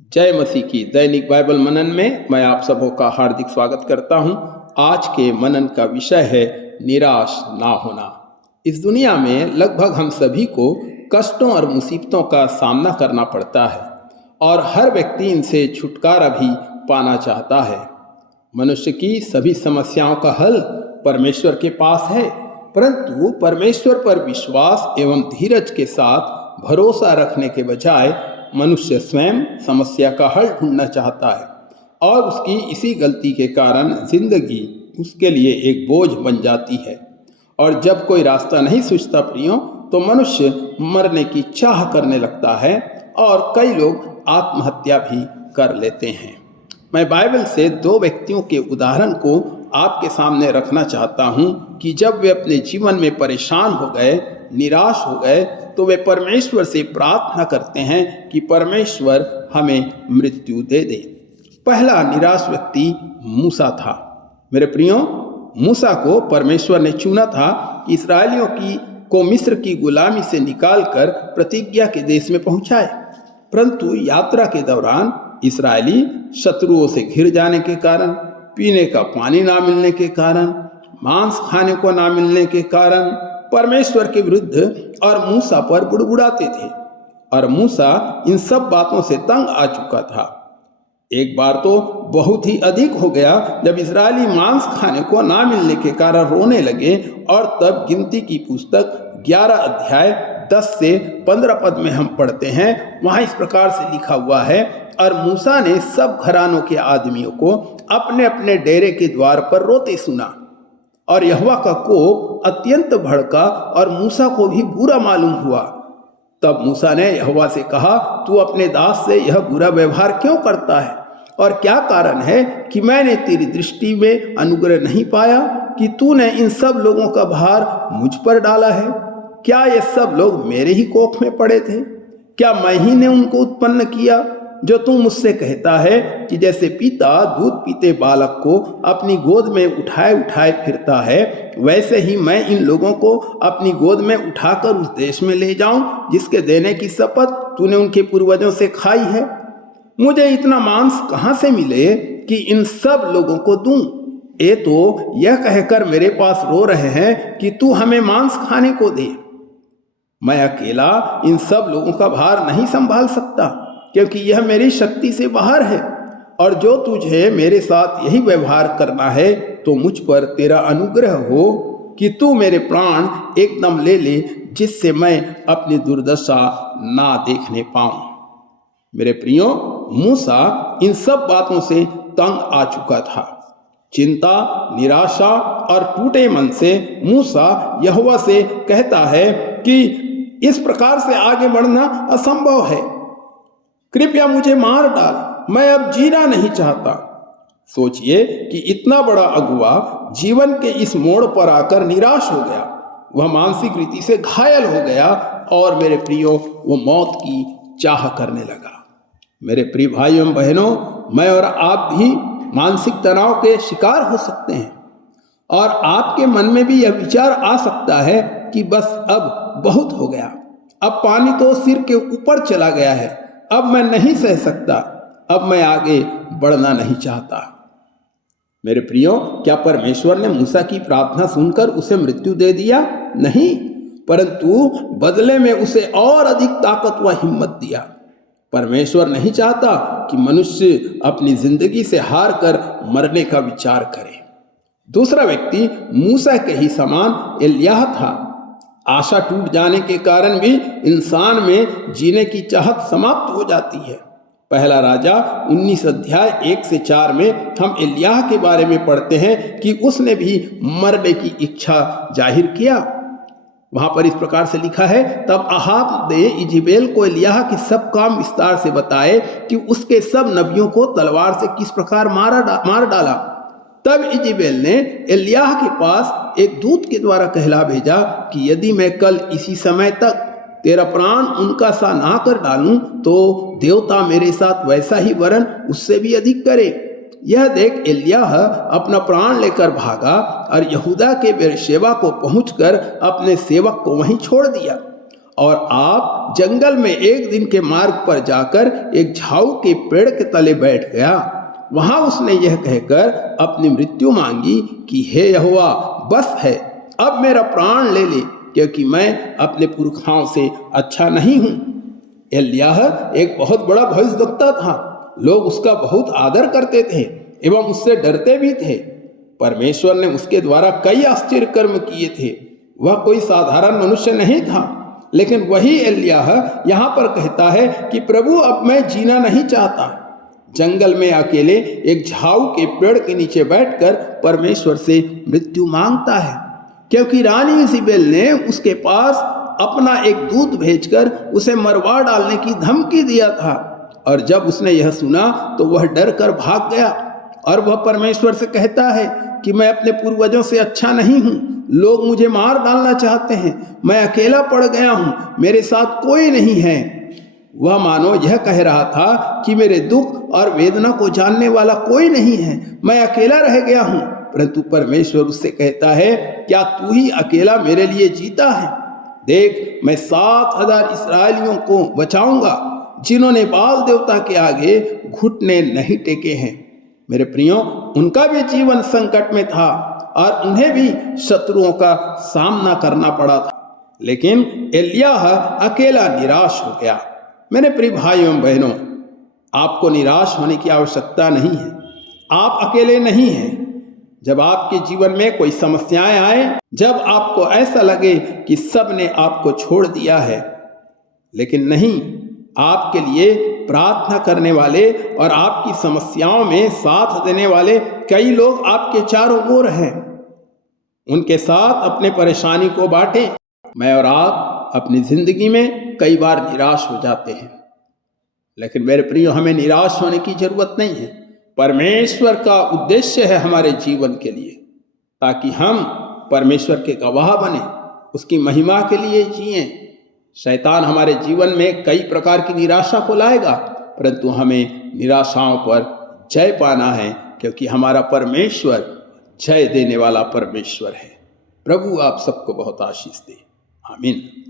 जय मसीह की दैनिक बाइबल मनन में मैं आप सबों का हार्दिक स्वागत करता हूं। आज के मनन का विषय है निराश ना होना। इस दुनिया में लगभग हम सभी को कष्टों और मुसीबतों का सामना करना पड़ता है और हर व्यक्ति इनसे छुटकारा भी पाना चाहता है। मनुष्य की सभी समस्याओं का हल परमेश्वर के पास है, परंतु परमेश्वर पर विश्वास एवं धीरज के साथ भरोसा रखने के बजाय मनुष्य स्वयं समस्या का हल ढूंढना चाहता है और उसकी इसी गलती के कारण जिंदगी उसके लिए एक बोझ बन जाती है। और जब कोई रास्ता नहीं सूझता प्रियो, तो मनुष्य मरने की चाह करने लगता है और कई लोग आत्महत्या भी कर लेते हैं। मैं बाइबल से दो व्यक्तियों के उदाहरण को आपके सामने रखना चाहता हूं कि जब वे अपने जीवन में परेशान हो गए, निराश हो गए, तो वे परमेश्वर से प्रार्थना करते हैं कि परमेश्वर हमें मृत्यु दे दे। पहला निराश व्यक्ति मूसा था। मेरे प्रियो, मूसा को परमेश्वर ने चुना था कि इस्राएलियों को मिस्र की गुलामी से निकालकर प्रतिज्ञा के देश में पहुंचाए, परंतु यात्रा के दौरान इस्राएली शत्रुओं से घिर जाने के कारण, पीने का पानी ना मिलने के कारण, मांस खाने को ना मिलने के कारण परमेश्वर के विरुद्ध और मूसा पर बुड़बुड़ाते थे और मूसा इन सब बातों से तंग आ चुका था। एक बार तो बहुत ही अधिक हो गया जब इस्राएली मांस खाने को ना मिलने के कारण रोने लगे और तब गिनती की पुस्तक 11 अध्याय 10 से 15 पद में हम पढ़ते हैं। वहां इस प्रकार से लिखा हुआ है, और मूसा ने सब घरानों के आदमियों को अपने अपने डेरे के द्वार पर रोते सुना और यहोवा का कोप अत्यंत भड़का और मूसा को भी बुरा मालूम हुआ। तब मूसा ने यहोवा से कहा, तू अपने दास से यह बुरा व्यवहार क्यों करता है, और क्या कारण है कि मैंने तेरी दृष्टि में अनुग्रह नहीं पाया कि तूने इन सब लोगों का भार मुझ पर डाला है? क्या ये सब लोग मेरे ही कोख में पड़े थे? क्या मैं ही ने उनको उत्पन्न किया? जो तू मुझसे कहता है कि जैसे पिता दूध पीते बालक को अपनी गोद में उठाए उठाए फिरता है, वैसे ही मैं इन लोगों को अपनी गोद में उठाकर उस देश में ले जाऊं जिसके देने की शपथ तूने उनके पूर्वजों से खाई है। मुझे इतना मांस कहां से मिले कि इन सब लोगों को दूं? ये तो यह कहकर मेरे पास रो रहे हैं कि तू हमें मांस खाने को दे। मैं अकेला इन सब लोगों का भार नहीं संभाल सकता, क्योंकि यह मेरी शक्ति से बाहर है। और जो तुझे मेरे साथ यही व्यवहार करना है, तो मुझ पर तेरा अनुग्रह हो कि तू मेरे प्राण एकदम ले ले, जिससे मैं अपनी दुर्दशा ना देखने पाऊं। मेरे प्रियो, मूसा इन सब बातों से तंग आ चुका था। चिंता, निराशा और टूटे मन से मूसा यहोवा से कहता है कि इस प्रकार से आगे बढ़ना असंभव है, कृपया मुझे मार डाल, मैं अब जीना नहीं चाहता। सोचिए कि इतना बड़ा अगुआ जीवन के इस मोड़ पर आकर निराश हो गया, वह मानसिक रीति से घायल हो गया और मेरे प्रियो, वो मौत की चाह करने लगा। मेरे प्रिय भाइयों एवं बहनों, मैं और आप भी मानसिक तनाव के शिकार हो सकते हैं और आपके मन में भी यह विचार आ सकता है कि बस अब बहुत हो गया, अब पानी तो सिर के ऊपर चला गया है, अब मैं नहीं सह सकता, अब मैं आगे बढ़ना नहीं चाहता। मेरे प्रियो, क्या परमेश्वर ने मूसा की प्रार्थना सुनकर उसे मृत्यु दे दिया? नहीं, परंतु बदले में उसे और अधिक ताकत व हिम्मत दिया। परमेश्वर नहीं चाहता कि मनुष्य अपनी जिंदगी से हार कर मरने का विचार करे। दूसरा व्यक्ति मूसा के ही समान एलिय्याह था। आशा टूट जाने के कारण भी इंसान में जीने की चाहत समाप्त हो जाती है। पहला राजा 19 अध्याय 1 से 4 में हम एलिय्याह के बारे में पढ़ते हैं कि उसने भी मरने की इच्छा जाहिर किया। वहां पर इस प्रकार से लिखा है, तब अहाब ने इजेबेल को एलिय्याह के सब काम विस्तार से बताए कि उसके सब नबियों को तलवार से किस प्रकार मार डाला। तब इजेबेल ने एलिय्याह के पास एक दूत के द्वारा कहला भेजा कि यदि मैं कल इसी समय तक तेरा प्राण उनका सा ना कर डालूं, तो देवता मेरे साथ वैसा ही वरन उससे भी अधिक करे। यह देख एलिय्याह अपना प्राण लेकर भागा और यहूदा के बेरशेबा को पहुंचकर अपने सेवक को वहीं छोड़ दिया और आप जंगल में एक दिन के मार्ग पर जाकर एक झाऊ के पेड़ के तले बैठ गया। वहां उसने यह कहकर अपनी मृत्यु मांगी कि हे यहोवा, बस है, अब मेरा प्राण ले ले, क्योंकि मैं अपने पुरखाओं से अच्छा नहीं हूं। एलिय्याह एक बहुत बड़ा भविष्यद्वक्ता था। लोग उसका बहुत आदर करते थे एवं उससे डरते भी थे। परमेश्वर ने उसके द्वारा कई आश्चर्य कर्म किए थे। वह कोई साधारण मनुष्य नहीं था। लेकिन वही एलिय्याह यहाँ पर कहता है कि प्रभु, अब मैं जीना नहीं चाहता। जंगल में अकेले एक झाऊ के पेड़ के नीचे बैठकर परमेश्वर से मृत्यु मांगता है, क्योंकि रानी इज़ेबेल ने उसके पास अपना एक दूत भेजकर उसे मरवा डालने की धमकी दिया था। और जब उसने यह सुना तो वह डर कर भाग गया और वह परमेश्वर से कहता है कि मैं अपने पूर्वजों से अच्छा नहीं हूँ, लोग मुझे मार डालना चाहते हैं, मैं अकेला पड़ गया हूँ, मेरे साथ कोई नहीं है। वह मानो यह कह रहा था कि मेरे दुख और वेदना को जानने वाला कोई नहीं है, मैं अकेला रह गया हूँ। परंतु परमेश्वर उससे कहता है, क्या तू ही अकेला मेरे लिए जीता है? देख, मैं 7,000 इस्राएलियों को बचाऊंगा जिन्होंने बाल देवता के आगे घुटने नहीं टेके हैं। मेरे प्रियो, उनका भी जीवन संकट में था और उन्हें भी शत्रुओं का सामना करना पड़ा था। लेकिन एलिय्याह अकेला निराश हो गया। मेरे प्रिय भाइयों एवं बहनों, आपको निराश होने की आवश्यकता नहीं है। आप अकेले नहीं हैं। जब आपके जीवन में कोई समस्याएं आए, जब आपको ऐसा लगे कि सब ने आपको छोड़ दिया है, लेकिन नहीं, आपके लिए प्रार्थना करने वाले और आपकी समस्याओं में साथ देने वाले कई लोग आपके चारों ओर हैं। उनके साथ अपने परेशानी को बांटें। मैं और आप अपनी जिंदगी में कई बार निराश हो जाते हैं, लेकिन मेरे प्रियो, हमें निराश होने की जरूरत नहीं है। परमेश्वर का उद्देश्य है हमारे जीवन के लिए, ताकि हम परमेश्वर के गवाह बने, उसकी महिमा के लिए जिएं। शैतान हमारे जीवन में कई प्रकार की निराशा को लाएगा, परंतु हमें निराशाओं पर जय पाना है, क्योंकि हमारा परमेश्वर जय देने वाला परमेश्वर है। प्रभु आप सबको बहुत आशीष दे। आमीन।